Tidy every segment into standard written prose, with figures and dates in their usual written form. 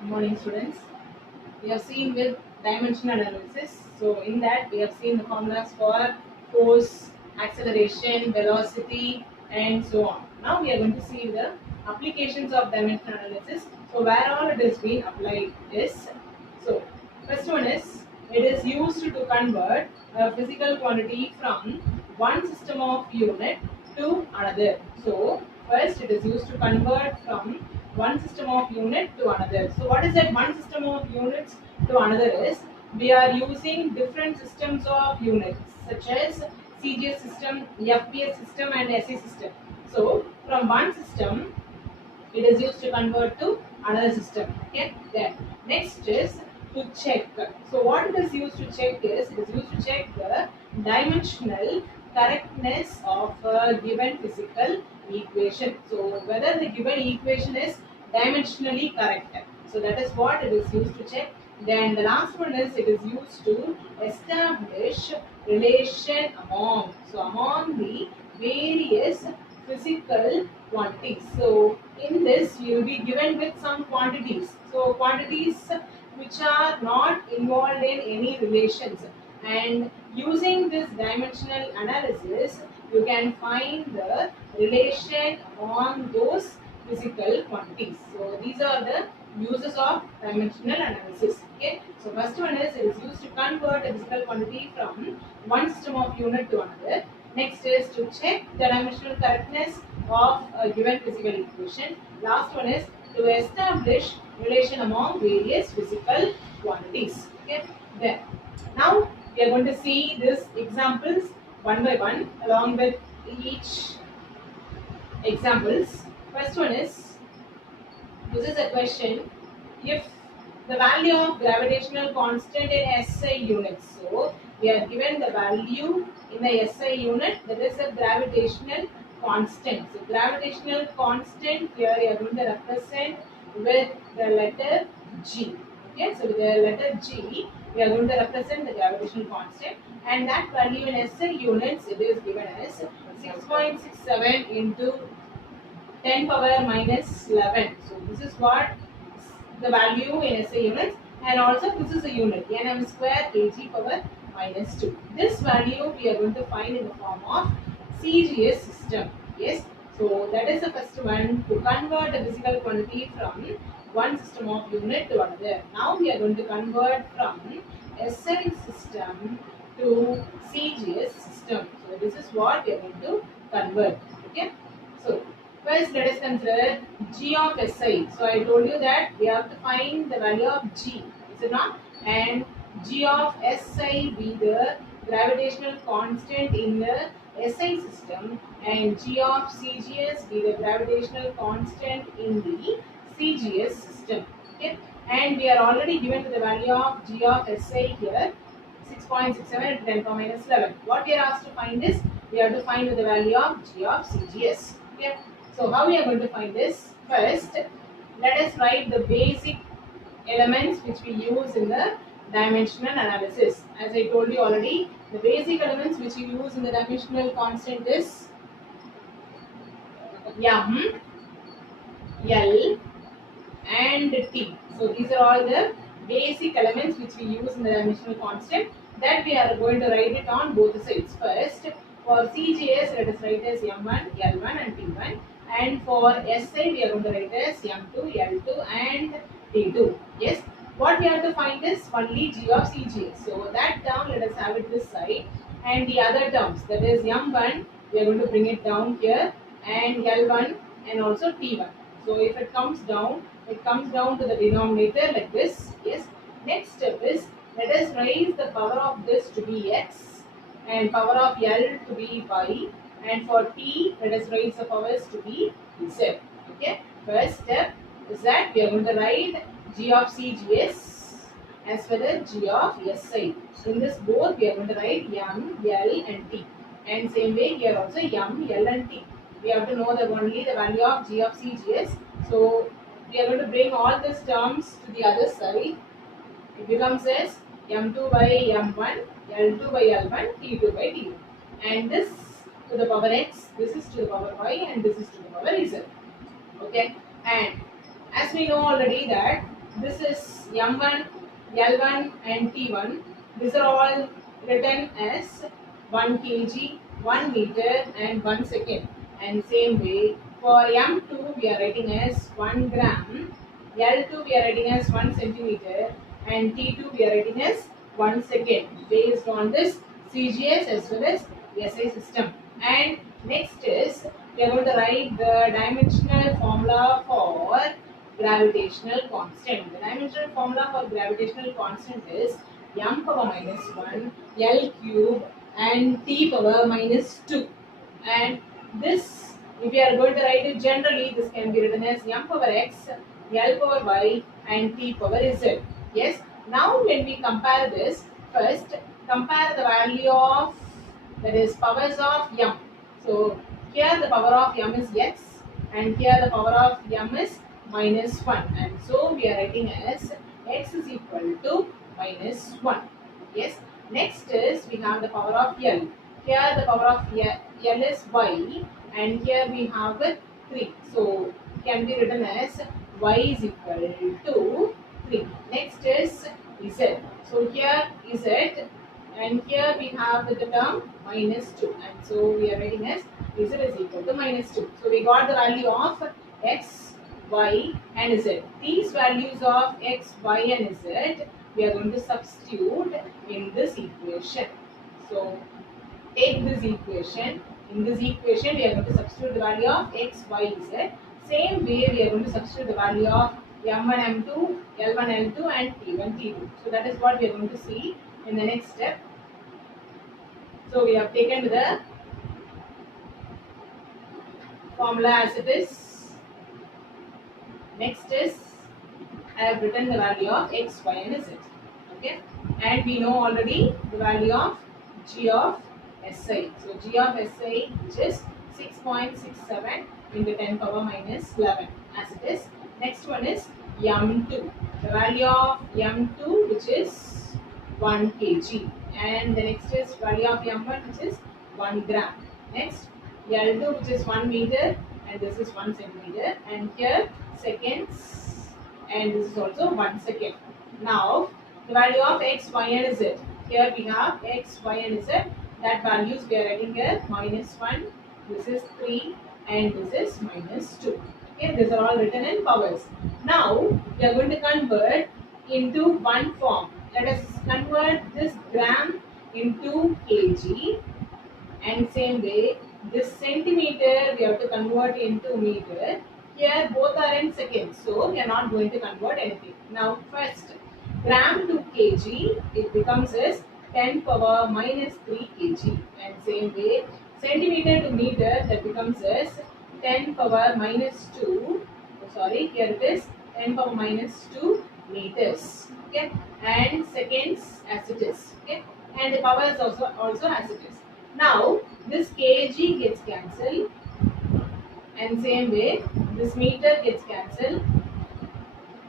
Good morning, students. We have seen with dimensional analysis. So, in that, we have seen the formulas for force, acceleration, velocity, and so on. Now, we are going to see the applications of dimensional analysis. So, where all it is being applied is so. First one is it is used to convert a physical quantity from one system of unit to another. So, first it is used to convert from one system of unit to another. So what is that one system of units to another is we are using different systems of units such as CGS system, FPS system and SI system. So from one system it is used to convert to another system. Okay, then next is to check. So what it is used to check is it is used to check the dimensional correctness of a given physical equation. So whether the given equation is dimensionally correct. So that is what it is used to check. Then the last one is it is used to establish relation among the various physical quantities. So in this you will be given with some quantities. So quantities which are not involved in any relations, and using this dimensional analysis you can find the relation among those physical quantities. So these are the uses of dimensional analysis. Okay. So first one is it is used to convert a physical quantity from one system of unit to another. Next is to check the dimensional correctness of a given physical equation. Last one is to establish relation among various physical quantities. Okay. Then now we are going to see these examples one by one along with each examples. First one is this is a question if the value of gravitational constant in SI units. So we are given the value in the SI unit, that is a gravitational constant. So gravitational constant here we are going to represent with the letter G. Okay, so with the letter G we are going to represent the gravitational constant, and that value in SI units it is given as 6.67 into 10 power minus 11. So this is what the value in SI units, and also this is a unit nm square kg power minus 2. This value we are going to find in the form of CGS system. Yes. So that is the first one, to convert a physical quantity from one system of unit to another. Now we are going to convert from SI system to CGS system. So this is what we are going to convert. Okay. So first, let us consider G of SI. So I told you that we have to find the value of G, is it not? And G of SI be the gravitational constant in the SI system, and G of CGS be the gravitational constant in the CGS system. Okay, and we are already given to the value of G of SI here, 6.67 at 10 power minus 11. What we are asked to find is we have to find the value of G of CGS. Okay. So how we are going to find this? First, let us write the basic elements which we use in the dimensional analysis. As I told you already, the basic elements which we use in the dimensional constant is m, l and t. So these are all the basic elements which we use in the dimensional constant, that we are going to write it on both sides. First, for CGS let us write as m1, l1 and t1, and for SI we are going to write as m2, l2 and t2. Yes. What we have to find is only G of CGS. So that term let us have it this side, and the other terms, that is m1 we are going to bring it down here, and l1 and also t1. So if it comes down to the denominator like this. Yes. Next step is let us raise the power of this to be x, and power of L to be y, and for t let us raise the powers to be z. Okay. First step is that we are going to write G of CGS as well as G of SI. In this both we are going to write m, l and t, and same way here also m, l and t. We have to know the only the value of G of CGS. So we are going to bring all these terms to the other side. It becomes as m2 by m1, l2 by l1, t2 by t1. And this to the power x, this is to the power y, and this is to the power z. Okay. And as we know already that this is M1, L1 and T1. These are all written as 1 kg, 1 meter and 1 second. And same way for M2 we are writing as 1 gram, L2 we are writing as 1 centimeter and T2 we are writing as 1 second based on this CGS as well as SI system. And next is we are going to write the dimensional formula for gravitational constant. The dimensional formula for gravitational constant is m power minus 1, L cube and T power minus 2. And this, if you are going to write it generally, this can be written as m power x, L power y and T power z. Yes. Now when we compare this, first compare the value of, that is, powers of m. So here the power of m is x and here the power of m is minus 1, and so we are writing as x is equal to minus 1. Yes. Next is we have the power of L. Here the power of L is y and here we have 3. So can be written as y is equal to 3. Next is z. So here z and here we have the term minus 2, and so we are writing as z is equal to minus 2. So we got the value of x, y and z. These values of x, y and z we are going to substitute in this equation. So take this equation. In this equation we are going to substitute the value of x, y, z. Same way we are going to substitute the value of m1, m2, l1, l2 and t1, t2. So that is what we are going to see in the next step. So we have taken the formula as it is. Next is I have written the value of x, y and z. Okay, and we know already the value of g of SI. So g of SI, which is 6.67 into 10 power minus 11 as it is. Next one is m2. The value of m2, which is 1 kg, and the next is value of m1, which is 1 gram. Next L2, which is 1 meter, and this is 1 centimeter, and here seconds, and this is also 1 second. Now the value of x, y and z. Here we have x, y and z. That values we are writing here minus 1, this is 3 and this is minus 2. Okay, these are all written in powers. Now we are going to convert into one form. Let us convert this gram into kg, and same way this centimeter we have to convert into meter. Here both are in seconds, so we are not going to convert anything. Now first, gram to kg, it becomes as 10 power minus 3 kg, and same way centimeter to meter, that becomes as 10 power minus 2, here it is 10 power minus 2 meters. Okay, and seconds as it is. Okay, and the power is also as it is. Now this kg gets cancelled, and same way this meter gets cancelled,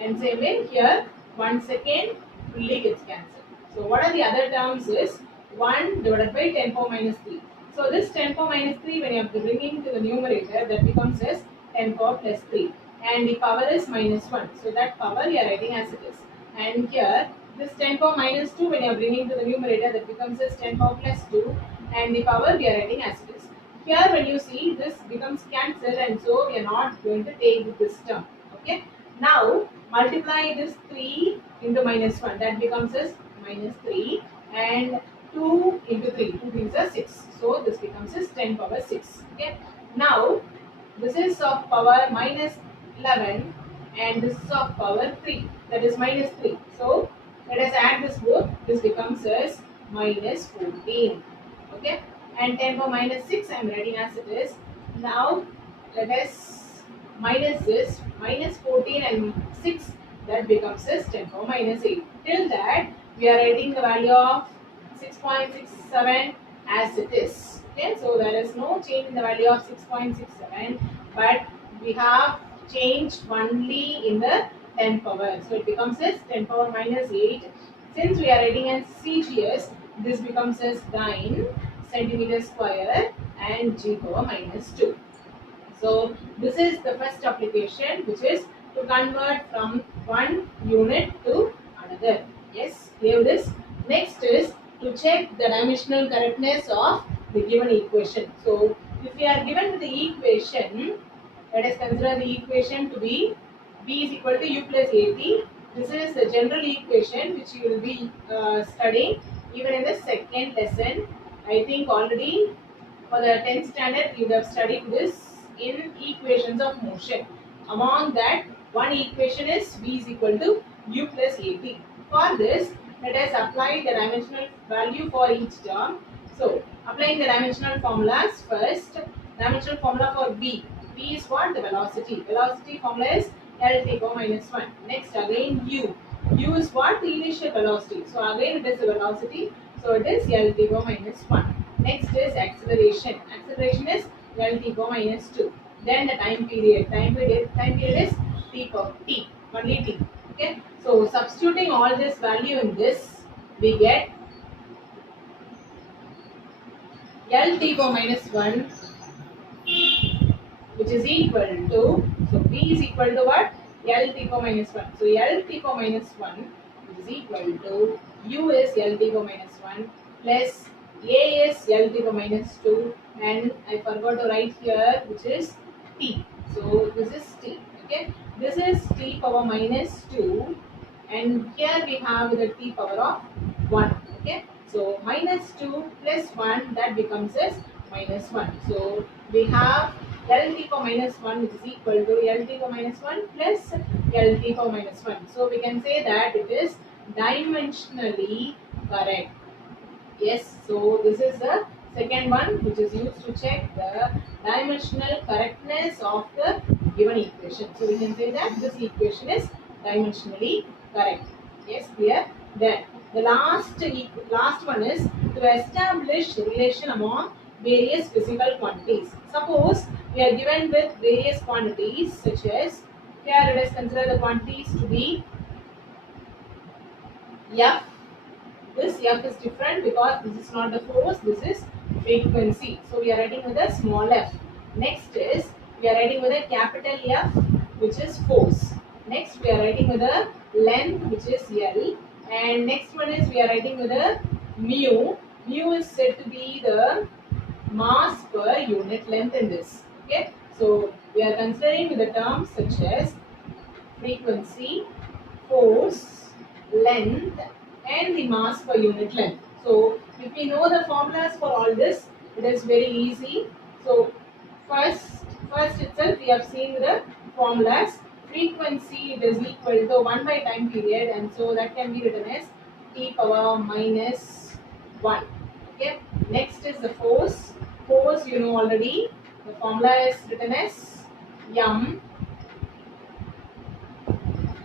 and same way here 1 second fully gets cancelled. So what are the other terms is 1 divided by 10 power minus 3. So this 10 power minus 3, when you are bringing to the numerator, that becomes as 10 power plus 3, and the power is minus 1. So that power we are writing as it is. And here this 10 power minus 2, when you are bringing to the numerator, that becomes as 10 power plus 2, and the power we are writing as it is. Here when you see, this becomes cancelled, and so we are not going to take this term. Okay. Now multiply this 3 into minus 1, that becomes as minus 3, and 2 into 3, 2 things are 6. So this becomes as 10 power 6. Okay. Now this is of power minus 11 and this is of power 3, that is minus 3. So let us add this both. This becomes as minus 14. Okay, and 10 power minus 6 I am writing as it is. Now let us minus this, minus 14 and 6, that becomes as 10 power minus 8. Till that we are writing the value of 6.67 as it is. Okay, so there is no change in the value of 6.67, but we have changed only in the 10 power. So it becomes as 10 power minus 8. Since we are writing as CGS, this becomes as 9 centimeter square and g power minus 2. So this is the first application, which is to convert from one unit to another. Yes, clear this. Next is to check the dimensional correctness of the given equation. So if we are given with the equation, let us consider the equation to be b is equal to u plus at. This is the general equation which you will be studying even in the second lesson. I think already for the 10th standard you have studied this in equations of motion. Among that, one equation is v is equal to u plus at. For this, let us apply the dimensional value for each term. So, applying the dimensional formulas first. Dimensional formula for v. V is what? The velocity. Velocity formula is L T power minus 1. Next, again u. U is what? The initial velocity. So, again it is the velocity. So, it is L T power minus 1. Next is acceleration. Acceleration is L T power minus 2. Then the time period. Time period is T power T. Only T. Okay. So, substituting all this value in this, we get L T power minus 1, which is equal to, so V is equal to what? L T power minus 1. So L T power minus 1, which is equal to U is L T power minus 1 plus A is L T power minus 2, and I forgot to write here, which is T. So this is T. Okay, this is T power minus 2, and here we have the T power of 1. Okay, so minus 2 plus 1, that becomes as minus 1. So we have L T power minus 1, which is equal to L T power minus 1 plus L T power minus 1. So we can say that it is dimensionally correct. Yes, so this is the second one which is used to check the dimensional correctness of the given equation. So we can say that this equation is dimensionally correct. Yes, clear? Then the last one is to establish relation among various physical quantities. Suppose we are given with various quantities such as, here let us consider the quantities to be F. This F is different because this is not the force, this is frequency. So we are writing with a small f. Next is we are writing with a capital F, which is force. Next we are writing with a length, which is L. And next one is we are writing with a mu. Mu is said to be the mass per unit length in this. Okay, so we are considering with the terms such as frequency, force, length, and the mass per unit length. So if we know the formulas for all this, it is very easy. So first itself we have seen the formulas. Frequency, it is equal to 1 by time period, and so that can be written as T power minus 1. Okay. Next is the force. Force, you know already. The formula is written as M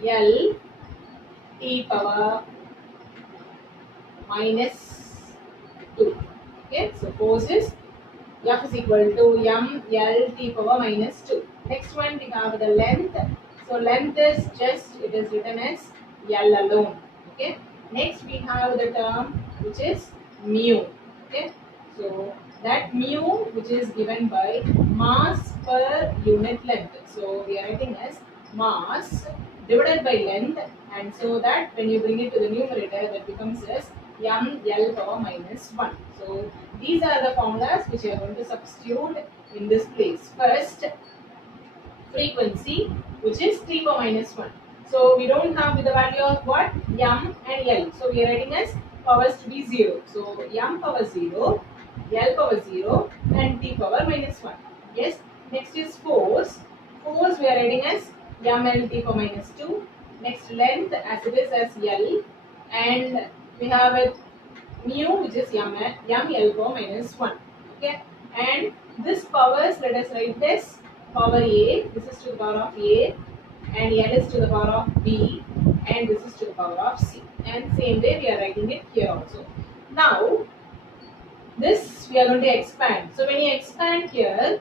L T power minus 2. Okay, so force is F is equal to M L T power minus 2. Next one we have the length. So length is just, it is written as L alone. Okay. Next we have the term which is mu. Okay. So that mu which is given by mass per unit length. So we are writing as mass divided by length, and so that when you bring it to the numerator, that becomes as M L power minus 1. So these are the formulas which you are going to substitute in this place. First, frequency, which is T power minus 1. So we don't have the value of what? M and L. So we are writing as powers to be 0. So M power 0, L power 0, and T power minus 1. Yes. Next is force. Force we are writing as M L T power minus 2. Next length as it is as L, and we have a mu which is M L power minus 1. Okay. And this powers, let us write this power A. This is to the power of A, and L is to the power of B, and this is to the power of C. And same way we are writing it here also. Now this we are going to expand. So when you expand here,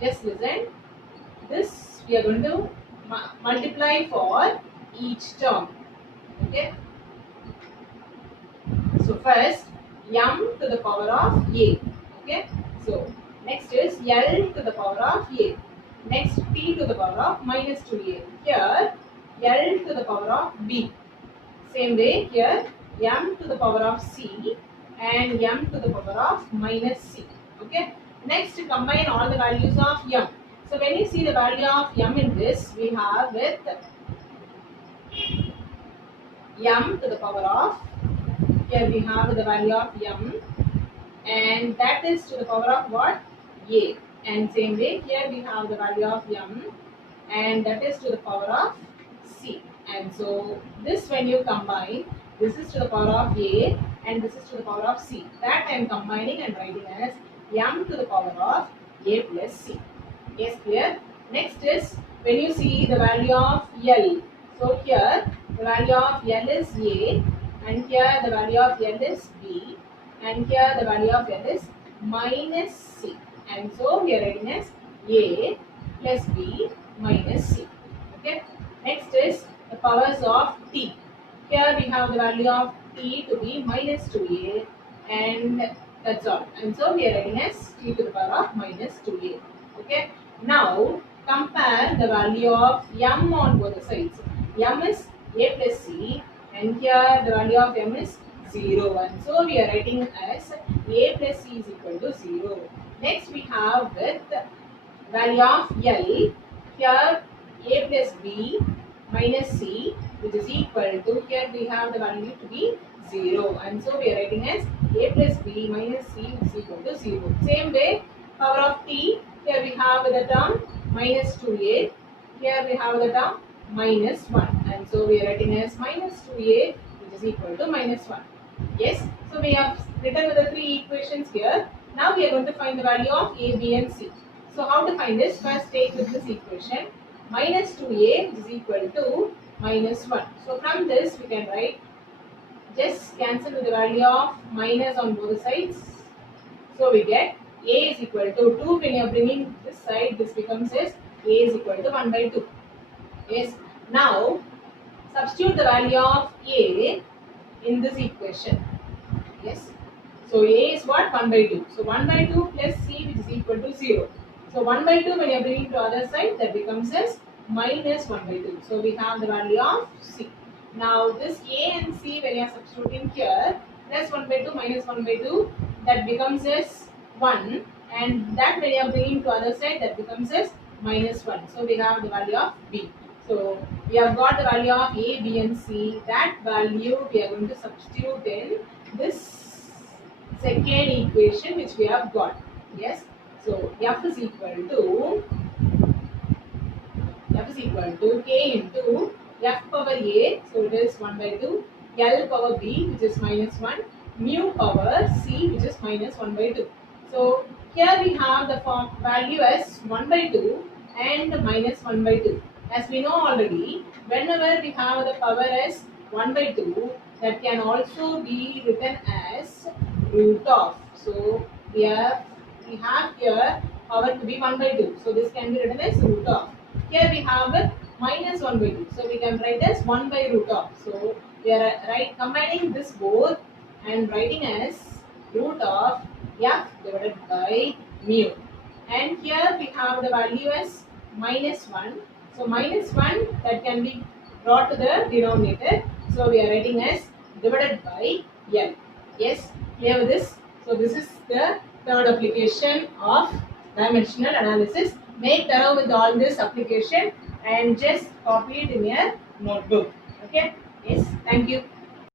just listen. This we are going to multiply for each term. Okay. So first M to the power of A. Okay. So next is L to the power of A. Next T to the power of minus 2A. Here L to the power of B. Same way here, m to the power of C and m to the power of minus C. Okay. Next, combine all the values of m. So when you see the value of m in this, we have with m to the power of, here we have the value of m, and that is to the power of what? A. And same way here we have the value of m, and that is to the power of C. And so this, when you combine, this is to the power of A and this is to the power of C. That I am combining and writing as m to the power of A plus C. Yes, clear? Next is when you see the value of L. So here the value of L is A, and here the value of L is B, and here the value of L is minus C. And so we are writing as A plus B minus C. Okay. Next is the powers of T. Here we have the value of T to be minus 2A, and that's all. And so we are writing as T to the power of minus 2A. Okay. Now compare the value of m on both the sides. M is A plus C, and here the value of m is 0. And so we are writing as A plus C is equal to 0. Next we have with value of L. Here A plus B minus C, which is equal to, here we have the value to be 0. And so we are writing as A plus B minus C, which is equal to 0. Same way, power of T, here we have the term minus 2A. Here we have the term minus 1. And so we are writing as minus 2A, which is equal to minus 1. Yes, so we have written with the three equations here. Now we are going to find the value of A, B and C. So how to find this? First take with this equation, minus 2A is equal to minus 1. So from this we can write, just cancel with the value of minus on both sides. So we get A is equal to 2. When you are bringing this side, this becomes as A is equal to 1 by 2. Yes. Now substitute the value of A in this equation. Yes. So A is what? 1 by 2. So 1 by 2 plus C, which is equal to 0. So 1 by 2 when you are bringing to the other side, that becomes as minus 1 by 2. So we have the value of C. Now this A and C, when you are substituting here, plus 1 by 2 minus 1 by 2, that becomes as 1, and that when you are bringing to the other side, that becomes as minus 1. So we have the value of B. So we have got the value of A, B and C. That value we are going to substitute in this second equation which we have got. Yes. So F is equal to K into F power A. So it is 1 by 2. L power B, which is minus 1. Mu power C, which is minus 1 by 2. So here we have the form value as 1 by 2 and minus 1 by 2. As we know already, whenever we have the power as 1 by 2, that can also be written as root of. So we have here power to be 1 by 2. So this can be written as root of. Here we have minus 1 by 2. So we can write as 1 by root of. So we are combining this both and writing as root of F divided by mu. And here we have the value as minus 1. So minus 1, that can be brought to the denominator. So we are writing as divided by L. Yes, clear with this? So this is the third application of dimensional analysis. Make thorough with all this application and just copy it in your notebook. Okay? Yes, thank you.